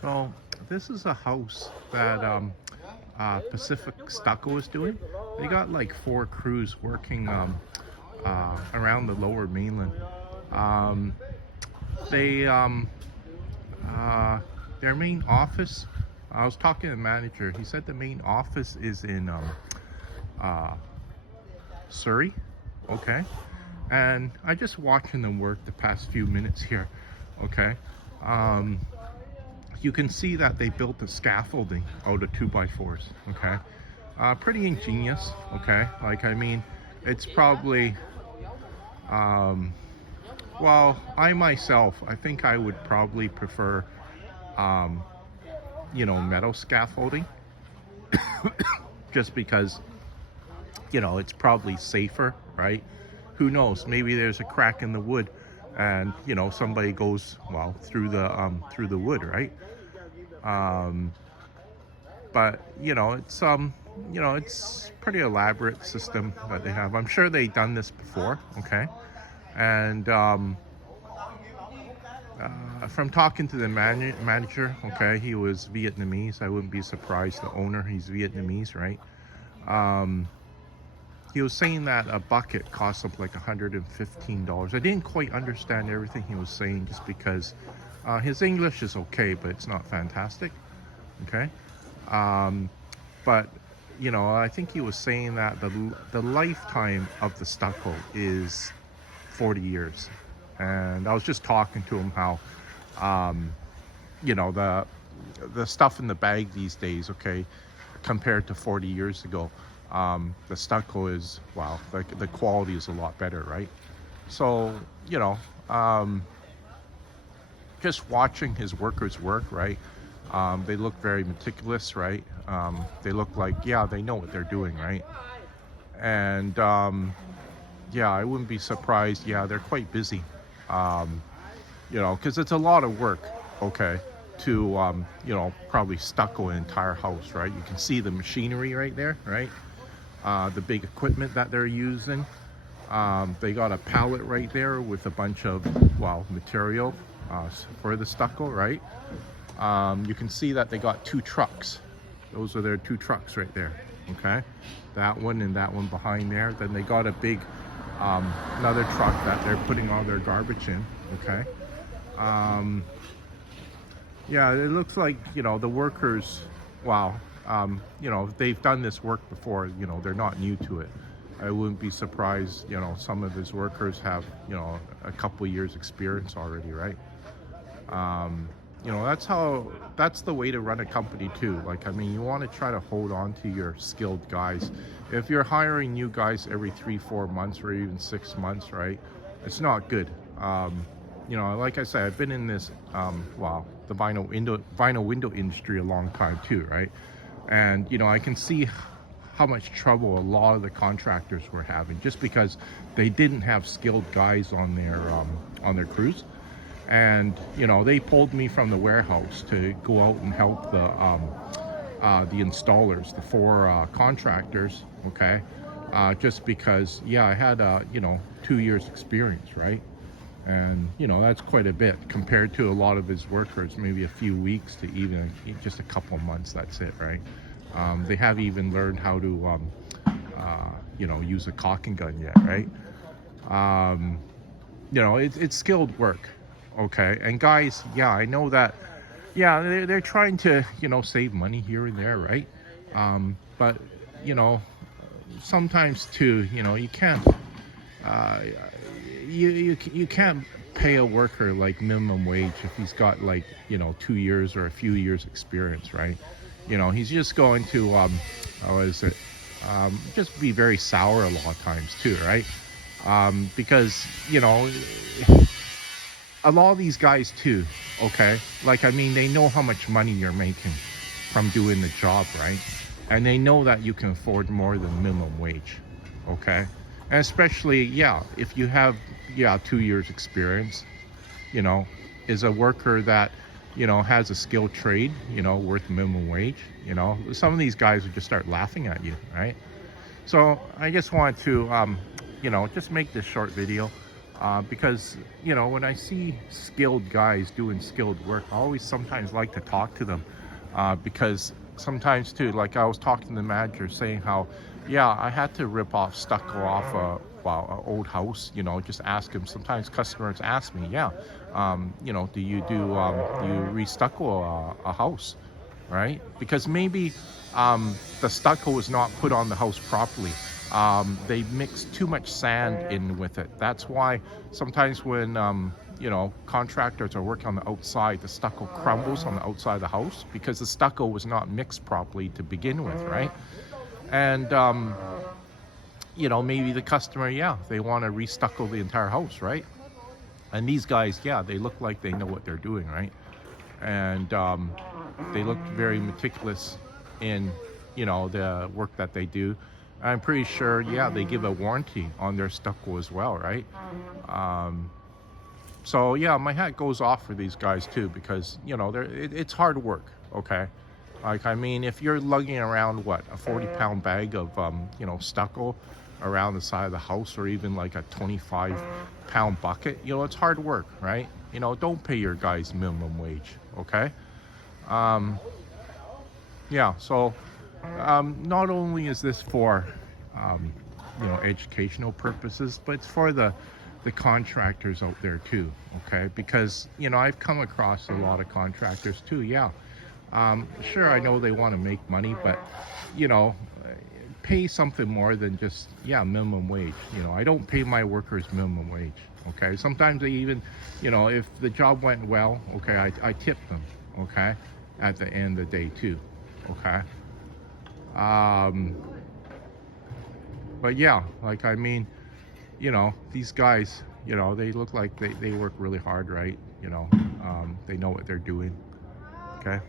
So this is a house that Pacific Stucco is doing. They got like 4 crews working around the lower mainland. Um, they their main office. I was talking to the manager. He said the main office is in uh, Surrey. Okay, and I just watching them work the past few minutes here. Okay. Um, you can see that they built the scaffolding out of 2x4s. Okay, pretty ingenious. Okay, like I mean, it's probably um, well, I myself, I think I would probably prefer um, metal scaffolding, just because it's probably safer, right? Who knows? Maybe there's a crack in the wood, and somebody goes through the wood, right? Um, but it's pretty elaborate system that they have. I'm sure they've done this before. Okay, and from talking to the manager, okay, he was Vietnamese. I wouldn't be surprised. The owner, he's Vietnamese, right? Um, he was saying that a bucket costs up like $115. I didn't quite understand everything he was saying, just because his English is okay, but it's not fantastic. Okay, um, but I think he was saying that the lifetime of the stucco is 40 years, and I was just talking to him how um, the stuff in the bag these days, okay, compared to 40 years ago, the stucco is, wow, like the quality is a lot better, right? So um, just watching his workers work, right? They look very meticulous, right? They look like, yeah, they know what they're doing, right? And yeah, I wouldn't be surprised. Yeah, they're quite busy, because it's a lot of work, okay, to, probably stucco an entire house, right? You can see the machinery right there, right? The big equipment that they're using. They got a pallet right there with a bunch of, material for the stucco, right? You can see that they got 2 trucks. Those are their 2 trucks right there. Okay, that one and that one behind there. Then they got a big another truck that they're putting all their garbage in. Okay, yeah, it looks like the workers. Wow, they've done this work before. They're not new to it. I wouldn't be surprised. Some of his workers have a couple years experience already, right? That's the way to run a company too. Like, I mean, you want to try to hold on to your skilled guys. If you're hiring new guys every 3-4 months or even 6 months, right, it's not good. Like I said, I've been in this the vinyl window industry a long time too, right? And I can see how much trouble a lot of the contractors were having, just because they didn't have skilled guys on their crews. And they pulled me from the warehouse to go out and help the installers, the 4 contractors. Okay, just because, yeah, I had 2 years experience, right? And that's quite a bit compared to a lot of his workers, maybe a few weeks to even just a couple of months. That's it, right? They haven't even learned how to use a caulking gun yet, right? It's skilled work. Okay, and guys, yeah, I know that, yeah, they're trying to, save money here and there, right? But, sometimes too, you can't, you can't pay a worker like minimum wage if he's got like, 2 years or a few years experience, right? He's just going to, how is it? Just be very sour a lot of times too, right? Because, a lot of these guys too, okay, like, I mean, they know how much money you're making from doing the job, right? And they know that you can afford more than minimum wage, okay? And especially, yeah, if you have 2 years experience, is a worker that has a skilled trade, worth minimum wage, some of these guys would just start laughing at you, right? So I just want to just make this short video. Because you know, when I see skilled guys doing skilled work, I always sometimes like to talk to them, because sometimes too, like I was talking to the manager saying how, yeah, I had to rip off stucco off a well, an old house. You know, just ask him. Sometimes customers ask me, yeah, you know, do you re-stucco a house, right? Because maybe the stucco was not put on the house properly. They mix too much sand in with it. That's why sometimes when you know, contractors are working on the outside, the stucco crumbles on the outside of the house because the stucco was not mixed properly to begin with, right? And you know, maybe the customer, yeah, they want to re-stucco the entire house, right? And these guys, yeah, they look like they know what they're doing, right? And they look very meticulous in, you know, the work that they do. I'm pretty sure, yeah, they give a warranty on their stucco as well, right? Um, so yeah, my hat goes off for these guys too, because you know, it's hard work. Okay, like I mean, if you're lugging around what, a 40-pound bag of you know, stucco around the side of the house, or even like a 25-pound bucket, you know, it's hard work, right? You know, don't pay your guys minimum wage. Okay. Um, yeah. So not only is this for um, you know, educational purposes, but it's for the contractors out there too. Okay, because you know, I've come across a lot of contractors too. Yeah, sure, I know they want to make money, but you know, pay something more than just, yeah, minimum wage. You know, I don't pay my workers minimum wage. Okay, sometimes they even, you know, if the job went well, okay, I tip them. Okay, at the end of the day too. Okay. Um, but yeah, like I mean, you know, these guys, you know, they look like they work really hard, right? You know, they know what they're doing. Okay.